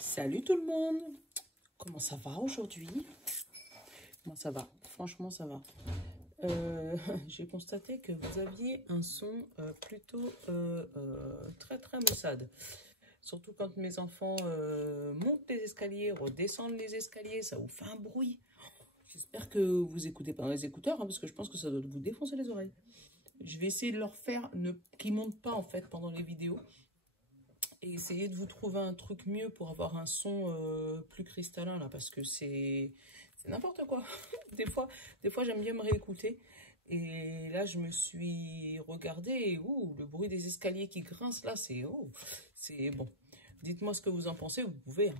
Salut tout le monde! Comment ça va aujourd'hui? Moi ça va, franchement ça va. J'ai constaté que vous aviez un son plutôt très maussade. Surtout quand mes enfants montent les escaliers, redescendent les escaliers, ça vous fait un bruit. J'espère que vous écoutez pas dans les écouteurs, hein, parce que je pense que ça doit vous défoncer les oreilles. Je vais essayer de leur faire qu'ils montent pas en fait pendant les vidéos. Et essayer de vous trouver un truc mieux pour avoir un son plus cristallin là, parce que c'est n'importe quoi. des fois j'aime bien me réécouter. Et là je me suis regardée et le bruit des escaliers qui grincent là, c'est bon. Dites-moi ce que vous en pensez, vous pouvez. Hein.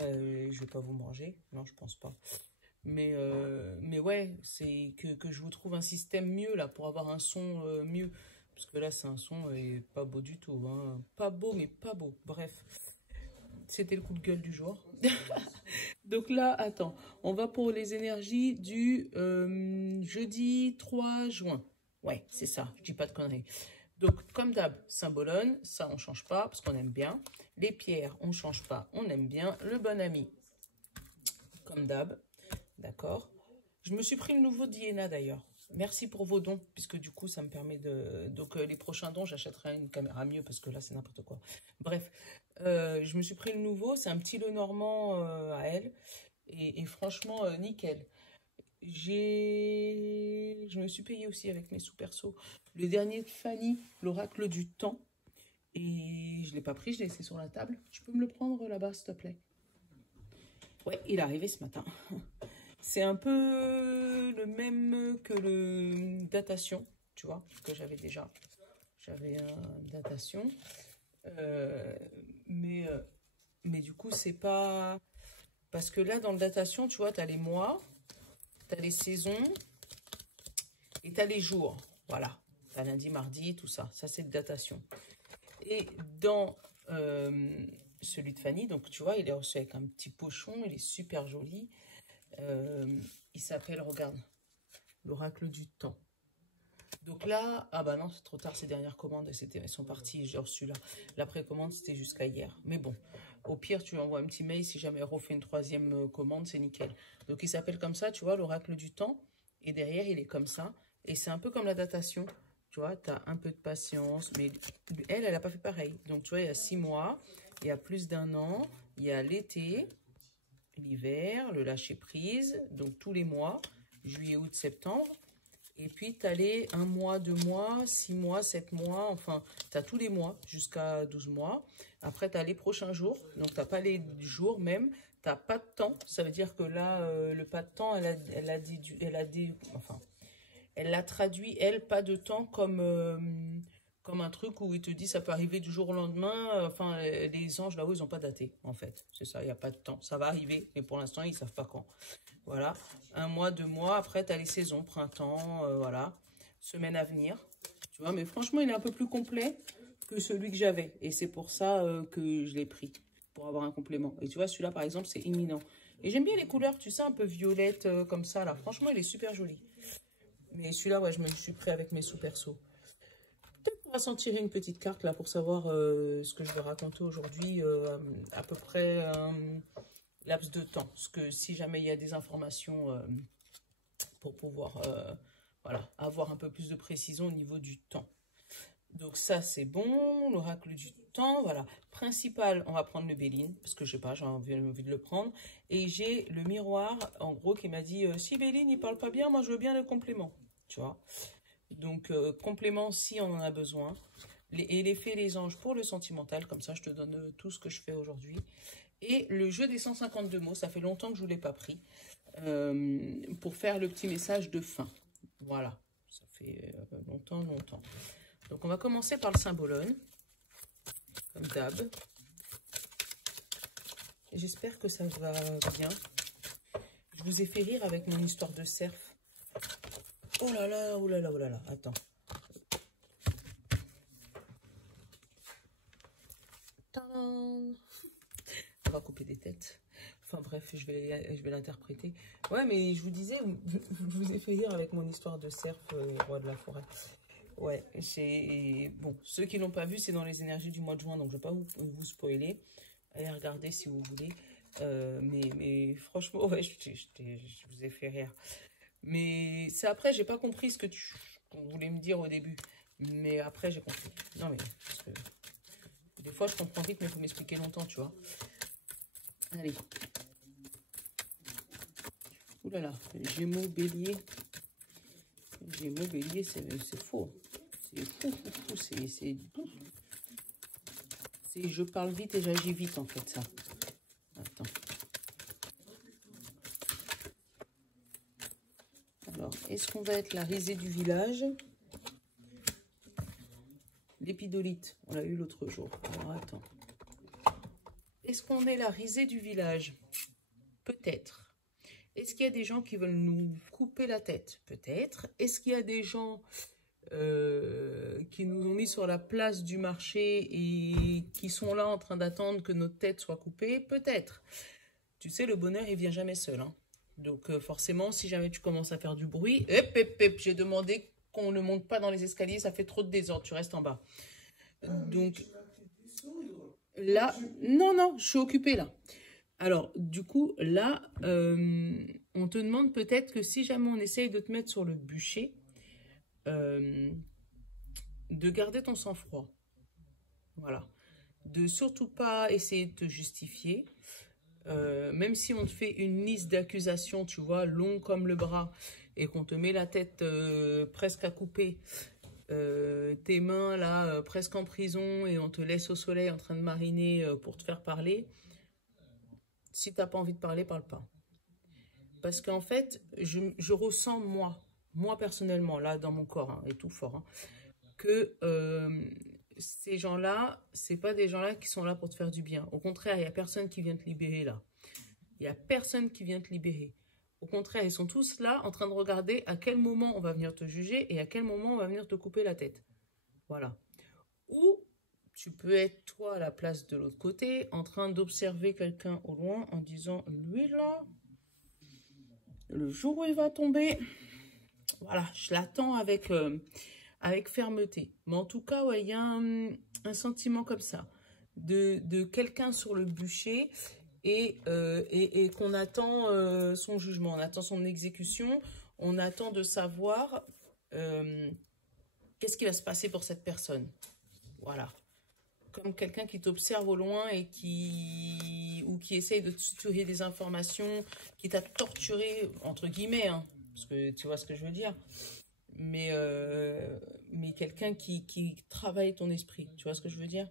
Je vais pas vous manger, non je pense pas. Mais ouais, c'est que je vous trouve un système mieux là pour avoir un son mieux. Parce que là, c'est un son et pas beau du tout. Hein. Pas beau, mais pas beau. Bref, c'était le coup de gueule du jour. Donc là, attends, on va pour les énergies du jeudi 3 juin. Ouais, c'est ça, je dis pas de conneries. Donc, comme d'hab, Saint-Bologne, ça, on change pas parce qu'on aime bien. Les pierres, on change pas, on aime bien. Le bon ami, comme d'hab, d'accord. Je me suis pris le nouveau d'Iéna d'ailleurs. Merci pour vos dons, puisque du coup, ça me permet de... Donc, les prochains dons, j'achèterai une caméra mieux, parce que là, c'est n'importe quoi. Bref, je me suis pris le nouveau. C'est un petit Lenormand à elle. Et franchement, nickel. Je me suis payé aussi avec mes sous-perso le dernier de Fanny, l'oracle du temps. Et je ne l'ai pas pris, je l'ai laissé sur la table. Tu peux me le prendre là-bas, s'il te plaît? Ouais, il est arrivé ce matin. C'est un peu le même que le datation, tu vois, que j'avais déjà. J'avais un datation. Mais du coup, c'est pas... Parce que là, dans le datation, tu vois, tu as les mois, tu as les saisons et tu as les jours. Voilà. Tu as lundi, mardi, tout ça. Ça, c'est de datation. Et dans celui de Fanny, donc tu vois, il est reçu avec un petit pochon. Il est super joli. Il s'appelle, regarde, l'oracle du temps. Donc là, ah bah non, c'est trop tard, ces dernières commandes, elles sont parties, j'ai reçu là. La précommande, c'était jusqu'à hier. Mais bon, au pire, tu envoies un petit mail, si jamais elle refait une troisième commande, c'est nickel. Donc il s'appelle comme ça, tu vois, l'oracle du temps. Et derrière, il est comme ça. Et c'est un peu comme la datation. Tu vois, tu as un peu de patience. Mais elle n'a pas fait pareil. Donc tu vois, il y a 6 mois, il y a plus d'1 an, il y a l'été, l'hiver, le lâcher prise, donc tous les mois, juillet, août, septembre. Et puis, tu as les 1 mois, 2 mois, 6 mois, 7 mois, enfin, tu as tous les mois jusqu'à 12 mois. Après, tu as les prochains jours, donc tu n'as pas les jours même, tu n'as pas de temps. Ça veut dire que là, le pas de temps, elle l'a traduit, elle, pas de temps comme un truc où il te dit ça peut arriver du jour au lendemain. Enfin, les anges là-haut, ils n'ont pas daté, en fait. C'est ça, il n'y a pas de temps. Ça va arriver, mais pour l'instant, ils ne savent pas quand. Voilà, 1 mois, 2 mois, après tu as les saisons, printemps, voilà, semaine à venir. Tu vois, mais franchement, il est un peu plus complet que celui que j'avais. Et c'est pour ça que je l'ai pris, pour avoir un complément. Et tu vois, celui-là, par exemple, c'est imminent. Et j'aime bien les couleurs, tu sais, un peu violette, comme ça, là. Franchement, il est super joli. Mais celui-là, ouais, je me suis pris avec mes sous-perso. Peut-être qu'on va s'en tirer une petite carte, là, pour savoir ce que je vais raconter aujourd'hui, à peu près... laps de temps, parce que si jamais il y a des informations pour pouvoir voilà, avoir un peu plus de précision au niveau du temps. Donc ça c'est bon, l'oracle du temps, voilà. Principal, on va prendre le Béline, parce que je sais pas, j'ai envie de le prendre. Et j'ai le miroir, en gros, qui m'a dit, si Béline il parle pas bien, moi je veux bien le complément, tu vois. Donc complément si on en a besoin. Et les fées, les anges pour le sentimental, comme ça je te donne tout ce que je fais aujourd'hui. Et le jeu des 152 mots, ça fait longtemps que je ne l'ai pas pris, pour faire le petit message de fin. Voilà, ça fait longtemps. Donc on va commencer par le Saint-Bologne, comme d'hab. J'espère que ça va bien. Je vous ai fait rire avec mon histoire de cerf. Oh là là, oh là là, oh là là, attends. Tadam! On va couper des têtes. Enfin bref, je vais l'interpréter. Ouais, mais je vous disais, je vous ai fait rire avec mon histoire de cerf, roi de la forêt. Ouais, bon, ceux qui l'ont pas vu, c'est dans les énergies du mois de juin, donc je vais pas vous spoiler. Allez regarder si vous voulez. Mais franchement, ouais, je vous ai fait rire. Mais c'est après, j'ai pas compris ce que qu'on voulait me dire au début. Mais après, j'ai compris. Non, mais parce que des fois, je comprends vite, mais il faut m'expliquer longtemps, tu vois. Allez. Ouh là là, Gémeaux, Bélier. Gémeaux, Bélier, c'est faux. C'est fou. C'est je parle vite et j'agis vite, en fait, ça. Attends. Alors, est-ce qu'on va être la risée du village? L'épidolite, on l'a eu l'autre jour. Alors, attends. Est-ce qu'on est la risée du village? Peut-être. Est-ce qu'il y a des gens qui veulent nous couper la tête? Peut-être. Est-ce qu'il y a des gens qui nous ont mis sur la place du marché et qui sont là en train d'attendre que notre tête soit coupée? Peut-être. Tu sais, le bonheur, il vient jamais seul. Hein. Donc, forcément, si jamais tu commences à faire du bruit, j'ai demandé qu'on ne monte pas dans les escaliers, ça fait trop de désordre, tu restes en bas. Donc, là, non, je suis occupée là. Alors, du coup, là, on te demande peut-être que si jamais on essaye de te mettre sur le bûcher, de garder ton sang-froid. Voilà. De surtout pas essayer de te justifier. Même si on te fait une liste d'accusations, tu vois, long comme le bras, et qu'on te met la tête presque à couper, tes mains là, presque en prison, et on te laisse au soleil en train de mariner pour te faire parler, si tu n'as pas envie de parler, parle pas. Parce qu'en fait, je ressens moi personnellement, là, dans mon corps, hein, et tout fort, hein, que ces gens-là, c'est pas des gens-là qui sont là pour te faire du bien. Au contraire, il n'y a personne qui vient te libérer là. Il n'y a personne qui vient te libérer. Au contraire, ils sont tous là en train de regarder à quel moment on va venir te juger et à quel moment on va venir te couper la tête. Voilà. Ou tu peux être toi à la place de l'autre côté, en train d'observer quelqu'un au loin en disant, lui là, le jour où il va tomber, voilà, je l'attends avec fermeté. Mais en tout cas, ouais, il y a un sentiment comme ça, de quelqu'un sur le bûcher et qu'on attend son jugement, on attend son exécution, on attend de savoir qu'est-ce qui va se passer pour cette personne. Voilà. Comme quelqu'un qui t'observe au loin et qui essaye de te suturrer des informations, qui t'a torturé, entre guillemets, hein, parce que tu vois ce que je veux dire. Mais quelqu'un qui travaille ton esprit, tu vois ce que je veux dire?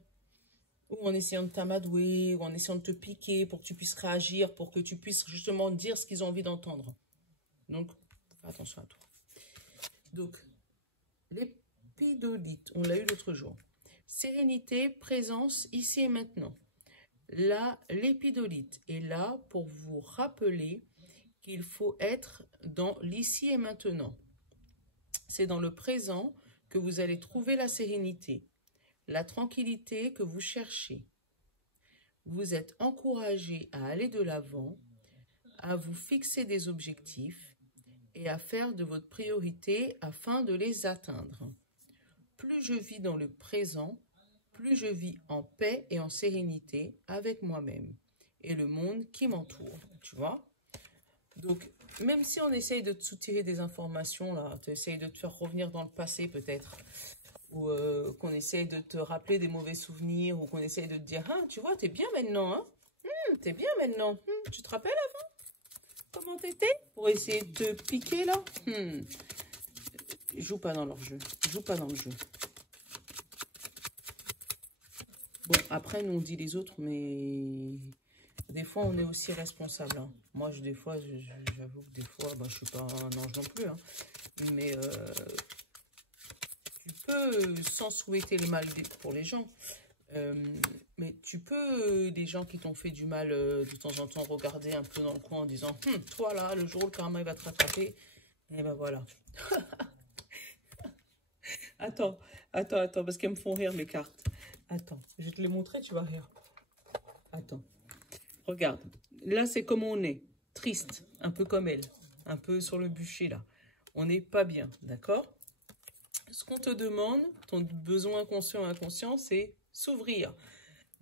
Ou en essayant de t'amadouer, ou en essayant de te piquer pour que tu puisses réagir, pour que tu puisses justement dire ce qu'ils ont envie d'entendre. Donc, fais attention à toi. Donc, l'épidolite, on l'a eu l'autre jour. Sérénité, présence, ici et maintenant. Là, l'épidolite est là pour vous rappeler qu'il faut être dans l'ici et maintenant. C'est dans le présent que vous allez trouver la sérénité, la tranquillité que vous cherchez. Vous êtes encouragé à aller de l'avant, à vous fixer des objectifs et à faire de votre priorité afin de les atteindre. Plus je vis dans le présent, plus je vis en paix et en sérénité avec moi-même et le monde qui m'entoure, tu vois? Donc, même si on essaye de te soutirer des informations, là, tu essayes de te faire revenir dans le passé peut-être, ou qu'on essaye de te rappeler des mauvais souvenirs, ou qu'on essaye de te dire, ah, tu vois, t'es bien maintenant, hein? T'es bien maintenant. Tu te rappelles avant? Comment t'étais? Pour essayer de te piquer, là? Joue pas dans leur jeu. Joue pas dans le jeu. Bon, après, nous, on dit les autres, mais des fois, on est aussi responsable. Hein. Moi, des fois, j'avoue que des fois, bah, je suis pas un ange non plus. Hein. Mais tu peux, sans souhaiter le mal pour les gens, mais tu peux, des gens qui t'ont fait du mal de temps en temps, regarder un peu dans le coin en disant, toi là, le jour où le karma il va te rattraper, et ben voilà. Attends, parce qu'elles me font rire mes cartes. Attends, je vais te les montrer, tu vas rire. Attends, regarde. Là, c'est comme on est. Triste, un peu comme elle. Un peu sur le bûcher, là. On n'est pas bien, d'accord? Ce qu'on te demande, ton besoin inconscient et inconscient, c'est s'ouvrir.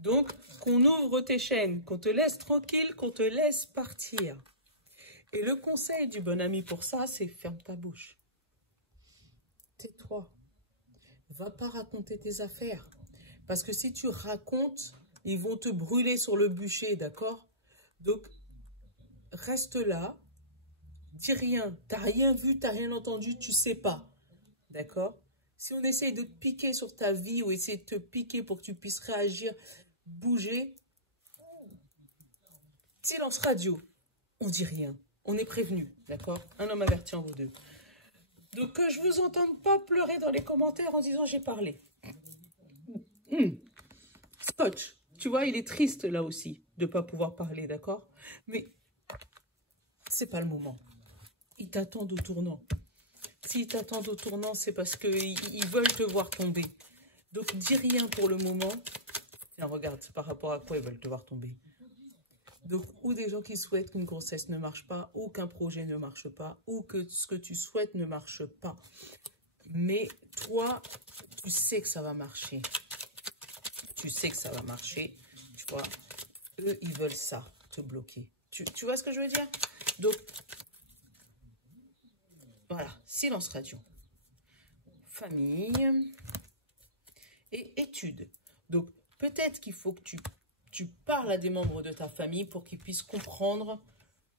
Donc, qu'on ouvre tes chaînes, qu'on te laisse tranquille, qu'on te laisse partir. Et le conseil du bon ami pour ça, c'est ferme ta bouche. Tais-toi. Va pas raconter tes affaires. Parce que si tu racontes, ils vont te brûler sur le bûcher, d'accord? Donc, reste là. Dis rien. T'as rien vu, t'as rien entendu, tu sais pas. D'accord? Si on essaye de te piquer sur ta vie ou essayer de te piquer pour que tu puisses réagir, bouger, silence radio. On dit rien. On est prévenu, d'accord? Un homme averti en vaut deux. Donc que je vous entende pas pleurer dans les commentaires en disant j'ai parlé. Scotch, tu vois, il est triste là aussi de pas pouvoir parler, d'accord? Mais c'est pas le moment. Ils t'attendent au tournant. S'ils t'attendent au tournant, c'est parce qu'ils veulent te voir tomber. Donc dis rien pour le moment. Tiens, regarde, c'est par rapport à quoi ils veulent te voir tomber. Donc, ou des gens qui souhaitent qu'une grossesse ne marche pas, ou qu'un projet ne marche pas, ou que ce que tu souhaites ne marche pas. Mais toi, tu sais que ça va marcher. Tu sais que ça va marcher, tu vois. Eux, ils veulent ça, te bloquer. Tu vois ce que je veux dire? Donc, voilà, silence radio. Famille et études. Donc, peut-être qu'il faut que tu parles à des membres de ta famille pour qu'ils puissent comprendre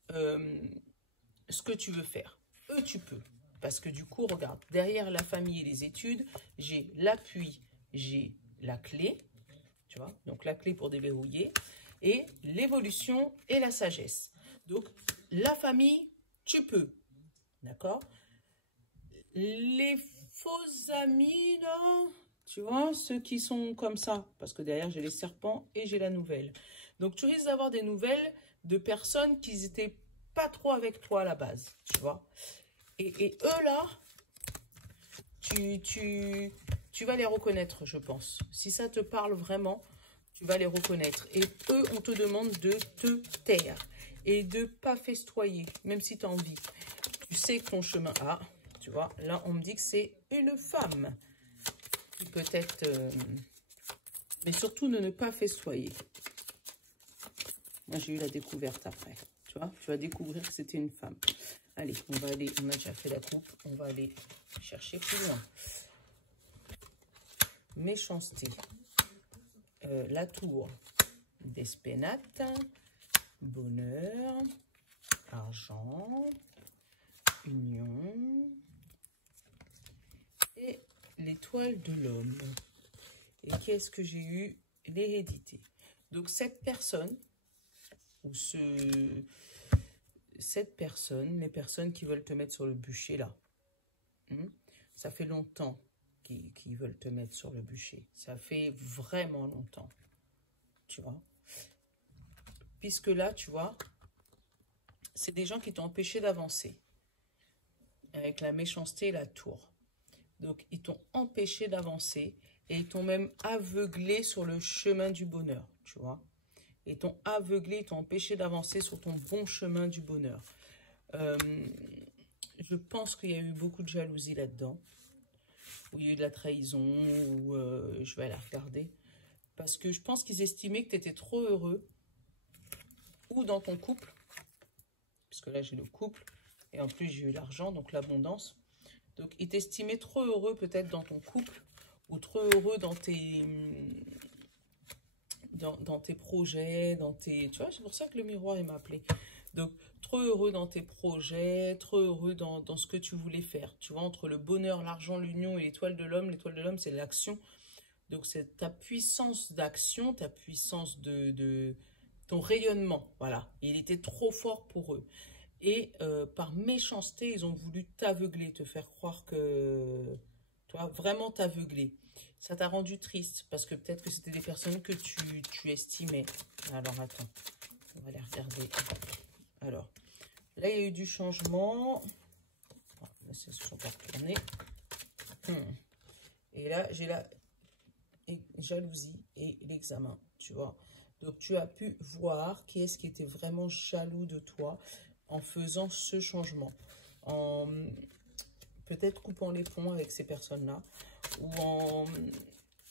ce que tu veux faire. Eux, tu peux. Parce que du coup, regarde, derrière la famille et les études, j'ai l'appui, j'ai la clé, tu vois, donc la clé pour déverrouiller, et l'évolution et la sagesse. Donc, la famille, tu peux, d'accord? Les faux amis, là, tu vois, ceux qui sont comme ça, parce que derrière, j'ai les serpents et j'ai la nouvelle. Donc, tu risques d'avoir des nouvelles de personnes qui n'étaient pas trop avec toi à la base, tu vois. Et eux, là, tu vas les reconnaître, je pense. Si ça te parle vraiment, tu vas les reconnaître. Et eux, on te demande de te taire et de ne pas festoyer, même si tu as envie. Tu sais que ton chemin... Ah, tu vois, là, on me dit que c'est une femme qui peut-être... mais surtout, ne pas festoyer. Moi, j'ai eu la découverte après. Tu vois, tu vas découvrir que c'était une femme. Allez, on va aller... On a déjà fait la coupe. On va aller chercher plus loin. Méchanceté. La tour des spénates. Bonheur. Argent. Union. Et l'étoile de l'homme. Et qu'est-ce que j'ai eu? L'hérédité. Donc, cette personne, ou cette personne, les personnes qui veulent te mettre sur le bûcher, là, ça fait longtemps qu'ils veulent te mettre sur le bûcher. Ça fait vraiment longtemps, tu vois. Puisque là, tu vois, c'est des gens qui t'ont empêché d'avancer. Avec la méchanceté et la tour. Donc, ils t'ont empêché d'avancer et ils t'ont même aveuglé sur le chemin du bonheur, tu vois. Ils t'ont aveuglé, ils t'ont empêché d'avancer sur ton bon chemin du bonheur. Je pense qu'il y a eu beaucoup de jalousie là-dedans. Où il y a eu de la trahison, ou je vais aller regarder. Parce que je pense qu'ils estimaient que tu étais trop heureux. Ou dans ton couple. Puisque là, j'ai le couple. Et en plus, j'ai eu l'argent, donc l'abondance. Donc, ils t'estimaient trop heureux peut-être dans ton couple. Ou trop heureux dans tes... Dans tes projets, dans tes... Tu vois, c'est pour ça que le miroir, il m'a appelé. Donc, trop heureux dans tes projets, trop heureux dans ce que tu voulais faire. Tu vois, entre le bonheur, l'argent, l'union et l'étoile de l'homme. L'étoile de l'homme, c'est l'action. Donc, c'est ta puissance d'action, ta puissance de ton rayonnement. Voilà. Il était trop fort pour eux. Et par méchanceté, ils ont voulu t'aveugler, te faire croire que... Tu vois, vraiment t'aveugler. Ça t'a rendu triste parce que peut-être que c'était des personnes que tu estimais. Alors, attends. On va les regarder. Alors, là, il y a eu du changement. Oh, là, ça se sont pas retournés. Et là, j'ai la jalousie et l'examen, tu vois. Donc, tu as pu voir qui est-ce qui était vraiment jaloux de toi en faisant ce changement. En peut-être coupant les ponts avec ces personnes-là.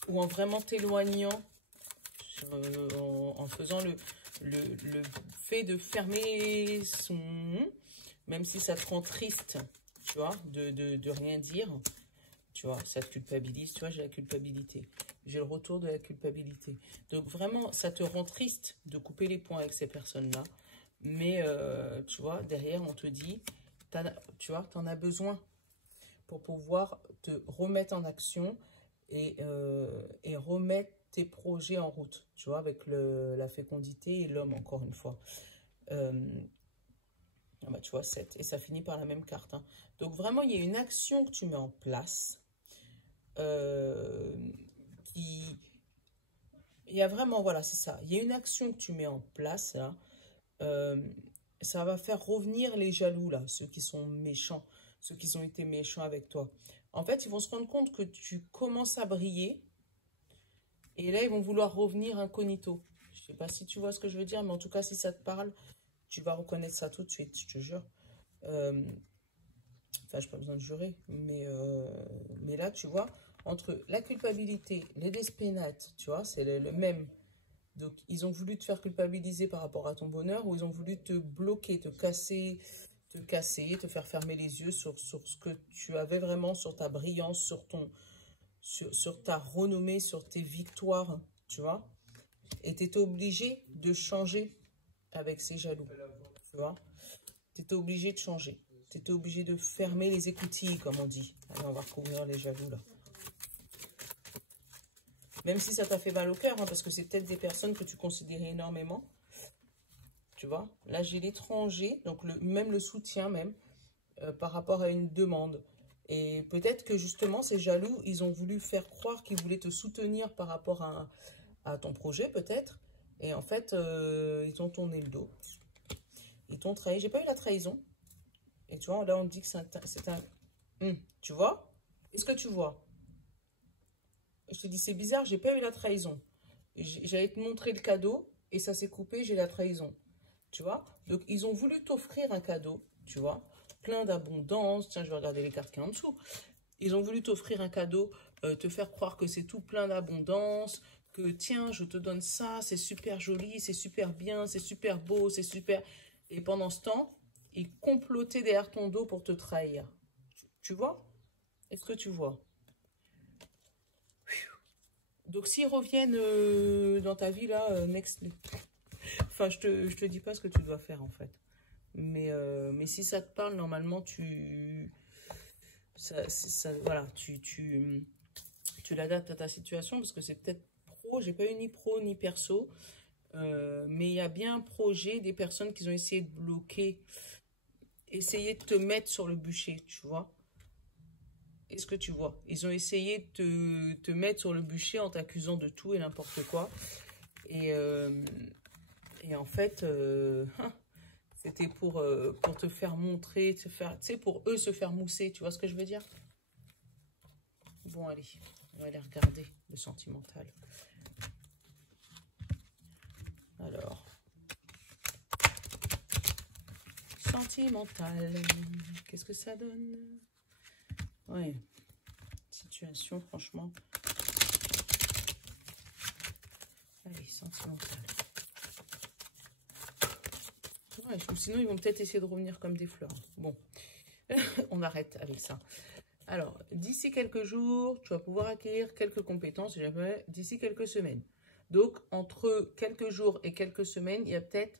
Ou en vraiment t'éloignant. en faisant le fait de fermer son... Même si ça te rend triste, tu vois, de rien dire, tu vois, ça te culpabilise, tu vois, j'ai la culpabilité. J'ai le retour de la culpabilité. Donc vraiment, ça te rend triste de couper les ponts avec ces personnes-là. Mais, tu vois, derrière, on te dit, tu vois, tu en as besoin pour pouvoir te remettre en action et remettre tes projets en route, tu vois, avec la fécondité et l'homme, encore une fois. Ah bah, tu vois, 7. Et ça finit par la même carte. Hein. Donc, vraiment, il y a une action que tu mets en place qui... Il y a vraiment, voilà, c'est ça. Il y a une action que tu mets en place, là. Ça va faire revenir les jaloux, là, ceux qui sont méchants, ceux qui ont été méchants avec toi. En fait, ils vont se rendre compte que tu commences à briller. Et là, ils vont vouloir revenir incognito. Je ne sais pas si tu vois ce que je veux dire, mais en tout cas, si ça te parle, tu vas reconnaître ça tout de suite, je te jure. Enfin, je n'ai pas besoin de jurer, mais là, tu vois, entre la culpabilité, les despénates, tu vois, c'est le même. Donc, ils ont voulu te faire culpabiliser par rapport à ton bonheur ou ils ont voulu te bloquer, te casser, te faire fermer les yeux sur ce que tu avais vraiment, sur ta brillance, sur ta renommée, sur tes victoires, tu vois. Et tu étais obligé de changer avec ces jaloux, tu vois. Tu étais obligé de changer. Tu étais obligé de fermer les écoutilles, comme on dit. Allez, on va recouvrir les jaloux, là. Même si ça t'a fait mal au cœur, hein, parce que c'est peut-être des personnes que tu considérais énormément. Tu vois, là, j'ai l'étranger, donc même le soutien, même, par rapport à une demande. Et peut-être que, justement, ces jaloux, ils ont voulu faire croire qu'ils voulaient te soutenir par rapport à ton projet, peut-être. Et en fait, ils t'ont tourné le dos. Ils t'ont trahi. J'ai pas eu la trahison. Et tu vois, là, on dit que c'est un... tu vois? Est-ce que tu vois? Je te dis, c'est bizarre, j'ai pas eu la trahison. J'allais te montrer le cadeau et ça s'est coupé, j'ai la trahison. Tu vois? Donc, ils ont voulu t'offrir un cadeau, tu vois? Plein d'abondance. Tiens, je vais regarder les cartes qui sont en dessous. Ils ont voulu t'offrir un cadeau, te faire croire que c'est tout plein d'abondance, que tiens, je te donne ça, c'est super joli, c'est super bien, c'est super beau, c'est super... Et pendant ce temps, ils complotaient derrière ton dos pour te trahir. Tu vois? Est-ce que tu vois? Donc, s'ils reviennent dans ta vie, là, next... Enfin, je te dis pas ce que tu dois faire, en fait. Mais si ça te parle, normalement, voilà, tu l'adaptes à ta situation, parce que c'est peut-être pro. J'ai pas eu ni pro, ni perso. Mais il y a bien un projet, des personnes qui ont essayé de bloquer, essayer de te mettre sur le bûcher, tu vois. Est-ce que tu vois? Ils ont essayé de te mettre sur le bûcher en t'accusant de tout et n'importe quoi. Et en fait, c'était pour te faire montrer, tu sais, pour eux se faire mousser. Tu vois ce que je veux dire? Bon, allez, on va aller regarder le sentimental. Alors, sentimental, qu'est-ce que ça donne? Ouais, situation, franchement. Allez, sentimental. Ouais, sinon, ils vont peut-être essayer de revenir comme des fleurs. Bon, on arrête avec ça. Alors, d'ici quelques jours, tu vas pouvoir acquérir quelques compétences, d'ici quelques semaines. Donc, entre quelques jours et quelques semaines, il y a peut-être,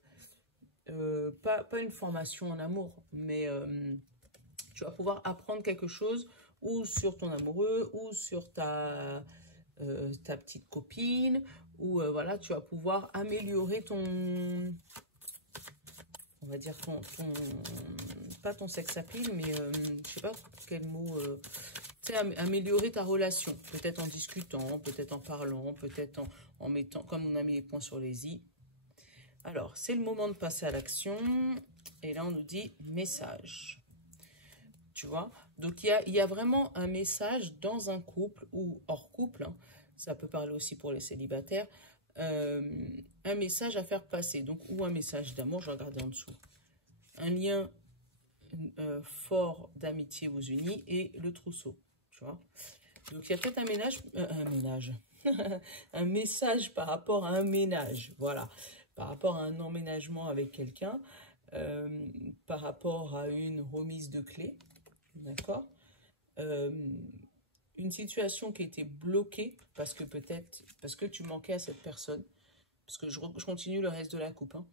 pas une formation en amour, mais tu vas pouvoir apprendre quelque chose ou sur ton amoureux ou sur ta petite copine, ou voilà, tu vas pouvoir améliorer ton... On va dire pas ton sex appeal, mais je sais pas quel mot... tu sais, améliorer ta relation, peut-être en discutant, peut-être en parlant, peut-être en mettant, comme on a mis les points sur les i. Alors, c'est le moment de passer à l'action. Et là, on nous dit message. Tu vois? Donc, il y a vraiment un message dans un couple ou hors couple. Hein, ça peut parler aussi pour les célibataires. Un message à faire passer. Donc, ou un message d'amour, je vais regarder en dessous. Un lien fort d'amitié vous unit et le trousseau. Tu vois? Donc, il y a peut-être un ménage. un message par rapport à un ménage, voilà, par rapport à un emménagement avec quelqu'un, par rapport à une remise de clés, d'accord, une situation qui était bloquée parce que peut-être, parce que tu manquais à cette personne, parce que je continue le reste de la coupe, hein.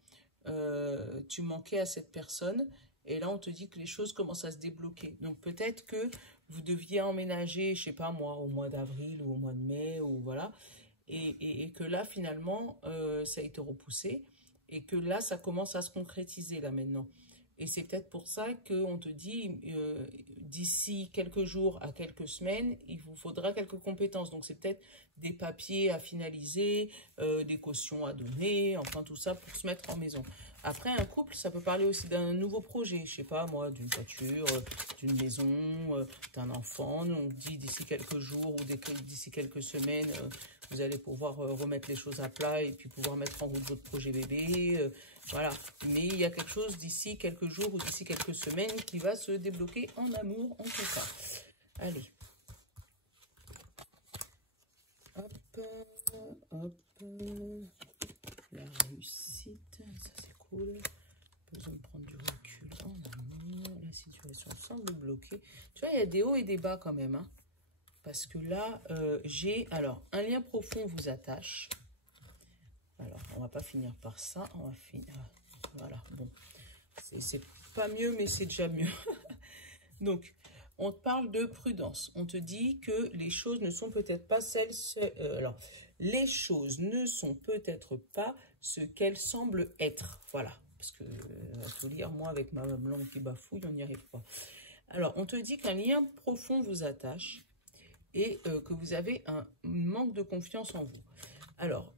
Tu manquais à cette personne et là on te dit que les choses commencent à se débloquer. Donc peut-être que vous deviez emménager, je sais pas moi, au mois d'avril ou au mois de mai ou voilà, et que là finalement ça a été repoussé et que là ça commence à se concrétiser là maintenant. Et c'est peut-être pour ça qu'on te dit, d'ici quelques jours à quelques semaines, il vous faudra quelques compétences. Donc, c'est peut-être des papiers à finaliser, des cautions à donner, enfin tout ça pour se mettre en maison. Après, un couple, ça peut parler aussi d'un nouveau projet. Je sais pas, moi, d'une voiture, d'une maison, d'un enfant. On dit d'ici quelques jours ou d'ici quelques semaines, vous allez pouvoir remettre les choses à plat et puis pouvoir mettre en route votre projet bébé. Voilà, mais il y a quelque chose d'ici quelques jours ou d'ici quelques semaines qui va se débloquer en amour, en tout cas. Allez. Hop, hop. La réussite, ça c'est cool. Besoin de prendre du recul en amour. La situation semble bloquée. Tu vois, il y a des hauts et des bas quand même, hein. Parce que là, j'ai... Alors, un lien profond vous attache. Alors, on va pas finir par ça. On va finir... Voilà, bon. C'est pas mieux, mais c'est déjà mieux. Donc, on te parle de prudence. On te dit que les choses ne sont peut-être pas celles... alors, les choses ne sont peut-être pas ce qu'elles semblent être. Voilà. Parce que, faut lire, moi, avec ma langue qui bafouille, on n'y arrive pas. Alors, on te dit qu'un lien profond vous attache et que vous avez un manque de confiance en vous. Alors,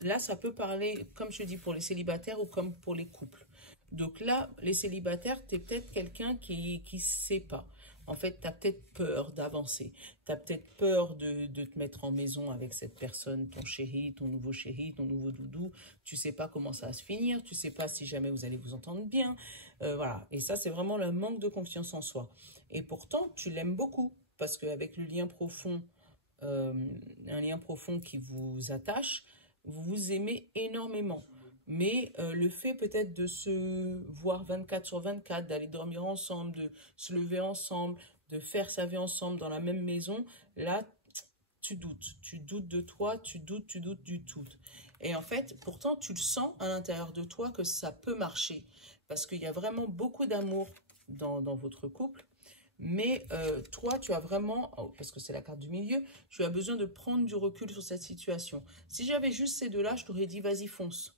là, ça peut parler, comme je dis, pour les célibataires ou comme pour les couples. Donc là, les célibataires, tu es peut-être quelqu'un qui ne sait pas. En fait, tu as peut-être peur d'avancer. Tu as peut-être peur de te mettre en maison avec cette personne, ton chéri, ton nouveau doudou. Tu sais pas comment ça va se finir. Tu sais pas si jamais vous allez vous entendre bien. Voilà. Et ça, c'est vraiment le manque de confiance en soi. Et pourtant, tu l'aimes beaucoup. Parce qu'avec le lien profond, un lien profond qui vous attache, vous vous aimez énormément. Mais le fait peut-être de se voir 24/24, d'aller dormir ensemble, de se lever ensemble, de faire sa vie ensemble dans la même maison, là, tu doutes de toi, tu doutes du tout. Et en fait, pourtant, tu le sens à l'intérieur de toi que ça peut marcher. Parce qu'il y a vraiment beaucoup d'amour dans votre couple. Mais toi, tu as vraiment, parce que c'est la carte du milieu, tu as besoin de prendre du recul sur cette situation. Si j'avais juste ces deux-là, je t'aurais dit, vas-y, fonce.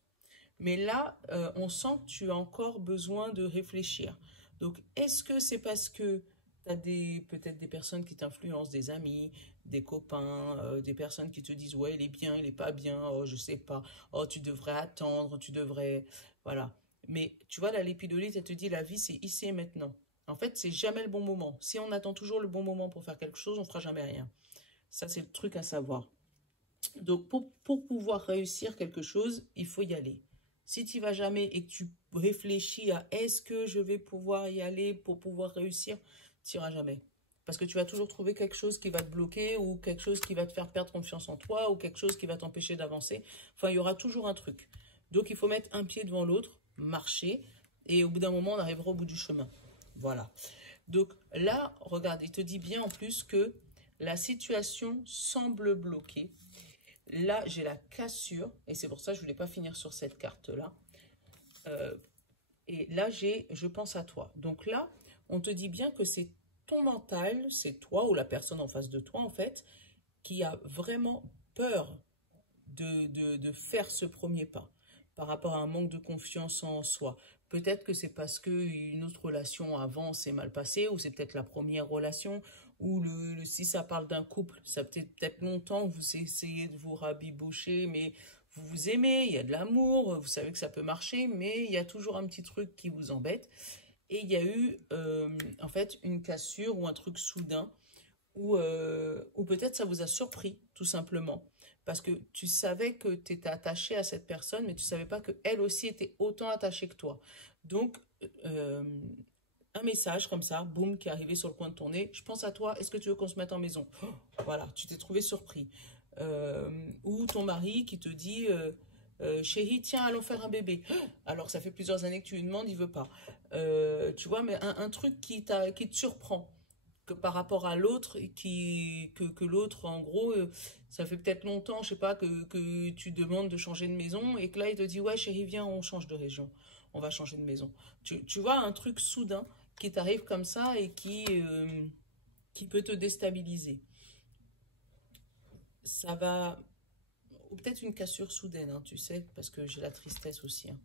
Mais là, on sent que tu as encore besoin de réfléchir. Donc, est-ce que c'est parce que tu as peut-être des personnes qui t'influencent, des amis, des copains, des personnes qui te disent, ouais, il est bien, il est pas bien, oh, je sais pas, oh, tu devrais attendre, tu devrais... Voilà. Mais tu vois, la lépidolite, elle te dit, la vie, c'est ici et maintenant. En fait, c'est jamais le bon moment. Si on attend toujours le bon moment pour faire quelque chose, on fera jamais rien. Ça, c'est le truc à savoir. Donc, pour pouvoir réussir quelque chose, il faut y aller. Si tu n'y vas jamais et que tu réfléchis à est-ce que je vais pouvoir y aller pour pouvoir réussir, tu n'iras jamais. Parce que tu vas toujours trouver quelque chose qui va te bloquer ou quelque chose qui va te faire perdre confiance en toi ou quelque chose qui va t'empêcher d'avancer. Enfin, il y aura toujours un truc. Donc, il faut mettre un pied devant l'autre, marcher et au bout d'un moment, on arrivera au bout du chemin. Voilà. Donc là, regarde, il te dit bien en plus que la situation semble bloquée. Là, j'ai la cassure, et c'est pour ça que je ne voulais pas finir sur cette carte-là. Et là, j'ai je pense à toi. Donc là, on te dit bien que c'est ton mental, c'est toi ou la personne en face de toi, en fait, qui a vraiment peur de faire ce premier pas par rapport à un manque de confiance en soi. Peut-être que c'est parce qu'une autre relation avant s'est mal passée, ou c'est peut-être la première relation, ou si ça parle d'un couple, ça peut-être longtemps que vous essayez de vous rabibocher, mais vous vous aimez, il y a de l'amour, vous savez que ça peut marcher, mais il y a toujours un petit truc qui vous embête. Et il y a eu en fait une cassure ou un truc soudain, ou peut-être ça vous a surpris, tout simplement. Parce que tu savais que tu étais attaché à cette personne, mais tu ne savais pas qu'elle aussi était autant attachée que toi. Donc, un message comme ça, boum, qui est arrivé sur le coin de ton nez. Je pense à toi, est-ce que tu veux qu'on se mette en maison? Oh, voilà, tu t'es trouvé surpris. Ou ton mari qui te dit chérie, tiens, allons faire un bébé. Alors, ça fait plusieurs années que tu lui demandes, il veut pas. Tu vois, mais un truc qui te surprend que par rapport à l'autre, que l'autre, en gros, ça fait peut-être longtemps, je sais pas, que tu demandes de changer de maison et que là, il te dit, ouais, chérie, viens, on change de région. On va changer de maison. Tu vois, un truc soudain qui t'arrive comme ça et qui peut te déstabiliser. Ça va, ou peut-être une cassure soudaine, hein, tu sais, parce que j'ai la tristesse aussi, hein,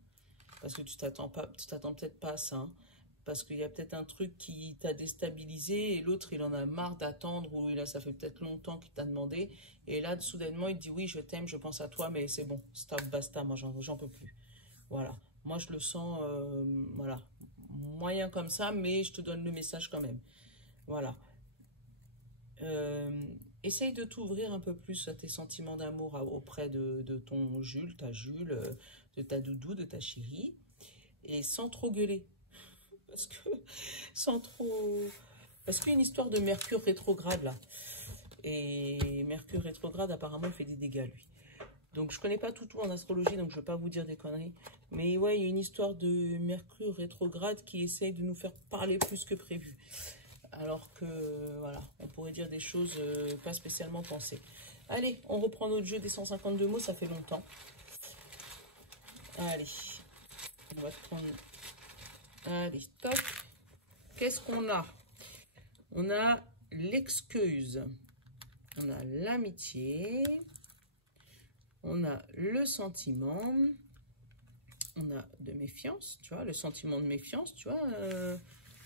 parce que tu t'attends peut-être pas à ça, hein, parce qu'il y a peut-être un truc qui t'a déstabilisé et l'autre il en a marre d'attendre ou ça fait peut-être longtemps qu'il t'a demandé et là soudainement il te dit oui je t'aime, je pense à toi mais c'est bon, stop, basta, moi j'en peux plus. Voilà, moi je le sens, voilà, moyen comme ça mais je te donne le message quand même. Voilà. Essaye de t'ouvrir un peu plus à tes sentiments d'amour auprès de ton Jules, ta Jules, de ta doudou, de ta chérie, et sans trop gueuler. Parce que, sans trop... Parce qu'il y a une histoire de Mercure rétrograde, là. Et Mercure rétrograde, apparemment, il fait des dégâts, lui. Donc, je connais pas tout en astrologie, donc je ne vais pas vous dire des conneries. Mais ouais, il y a une histoire de Mercure rétrograde qui essaye de nous faire parler plus que prévu. Alors que, voilà, on pourrait dire des choses pas spécialement pensées. Allez, on reprend notre jeu des 152 mots, ça fait longtemps. Allez, on va prendre... Allez, stop. Qu'est-ce qu'on a? On a l'excuse, on a l'amitié, on a le sentiment, on a de méfiance, tu vois, le sentiment de méfiance, tu vois,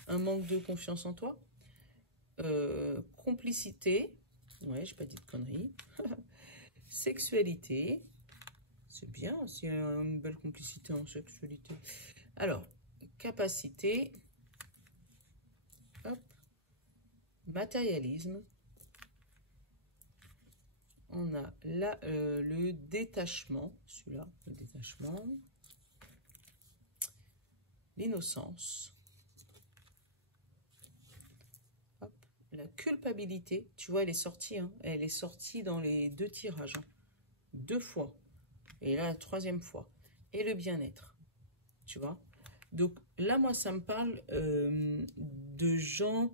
un manque de confiance en toi. Complicité, ouais, j'ai pas dit de conneries. Sexualité, c'est bien s'il y a une belle complicité en sexualité. Alors, capacité, hop, matérialisme, on a là le détachement, celui-là, le détachement, l'innocence, la culpabilité, tu vois, elle est sortie, hein, elle est sortie dans les deux tirages, hein, 2 fois, et là, la 3e fois, et le bien-être, tu vois. Donc là, moi, ça me parle de gens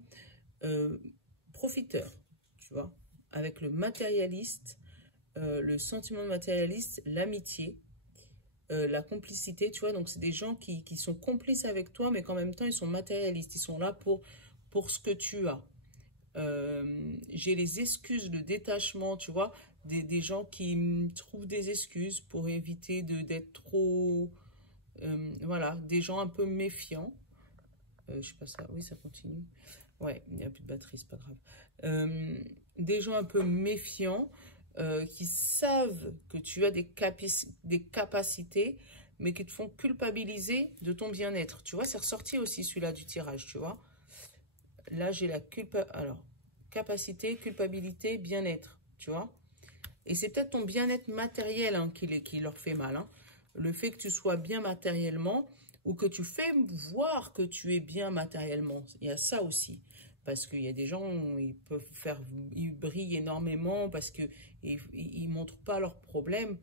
profiteurs, tu vois, avec le matérialiste, le sentiment matérialiste, l'amitié, la complicité, tu vois. Donc, c'est des gens qui sont complices avec toi, mais qu'en même temps, ils sont matérialistes. Ils sont là pour ce que tu as. J'ai les excuses, le détachement, tu vois, des gens qui trouvent des excuses pour éviter d'être trop... voilà, des gens un peu méfiants. Je sais pas ça, oui, ça continue. Ouais, il n'y a plus de batterie, c'est pas grave. Des gens un peu méfiants qui savent que tu as des capacités, mais qui te font culpabiliser de ton bien-être. Tu vois, c'est ressorti aussi celui-là du tirage, tu vois. Là, j'ai la alors, capacité, culpabilité, bien-être, tu vois. Et c'est peut-être ton bien-être matériel hein, qui leur fait mal. Hein. Le fait que tu sois bien matériellement ou que tu fais voir que tu es bien matériellement. Il y a ça aussi. Parce qu'il y a des gens, ils brillent énormément parce qu'ils ne montrent pas leurs problèmes.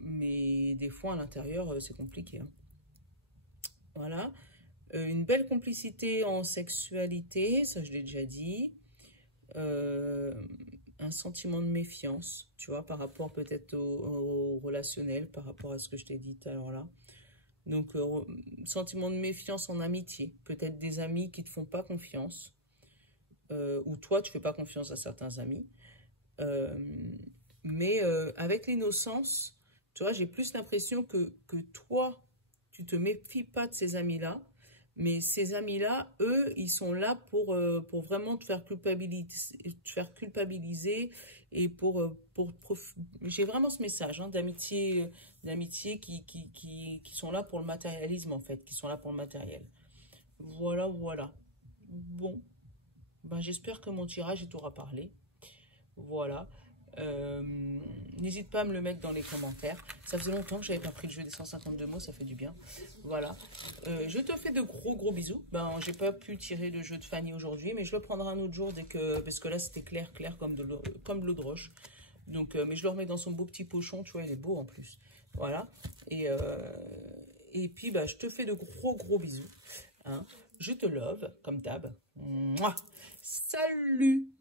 Mais des fois, à l'intérieur, c'est compliqué. Hein. Voilà. Une belle complicité en sexualité, ça je l'ai déjà dit. Un sentiment de méfiance, tu vois, par rapport peut-être au relationnel, par rapport à ce que je t'ai dit tout à l'heure là. Donc, sentiment de méfiance en amitié. Peut-être des amis qui ne te font pas confiance. Ou toi, tu ne fais pas confiance à certains amis. Mais avec l'innocence, tu vois, j'ai plus l'impression que toi, tu ne te méfies pas de ces amis-là. Mais ces amis-là, eux, ils sont là pour vraiment te faire culpabiliser et j'ai vraiment ce message hein, d'amitié qui sont là pour le matérialisme, en fait, qui sont là pour le matériel. Voilà, voilà. Bon, ben, j'espère que mon tirage, il t'aura parlé. Voilà. N'hésite pas à me le mettre dans les commentaires. Ça faisait longtemps que j'avais pas pris le jeu des 152 mots, ça fait du bien. Voilà. Je te fais de gros bisous. Ben, j'ai pas pu tirer le jeu de Fanny aujourd'hui, mais je le prendrai un autre jour parce que là c'était clair comme de l'eau de roche. Donc, mais je le remets dans son beau petit pochon, tu vois, il est beau en plus. Voilà. Et puis, bah, je te fais de gros bisous. Hein. Je te love, comme d'hab. Salut!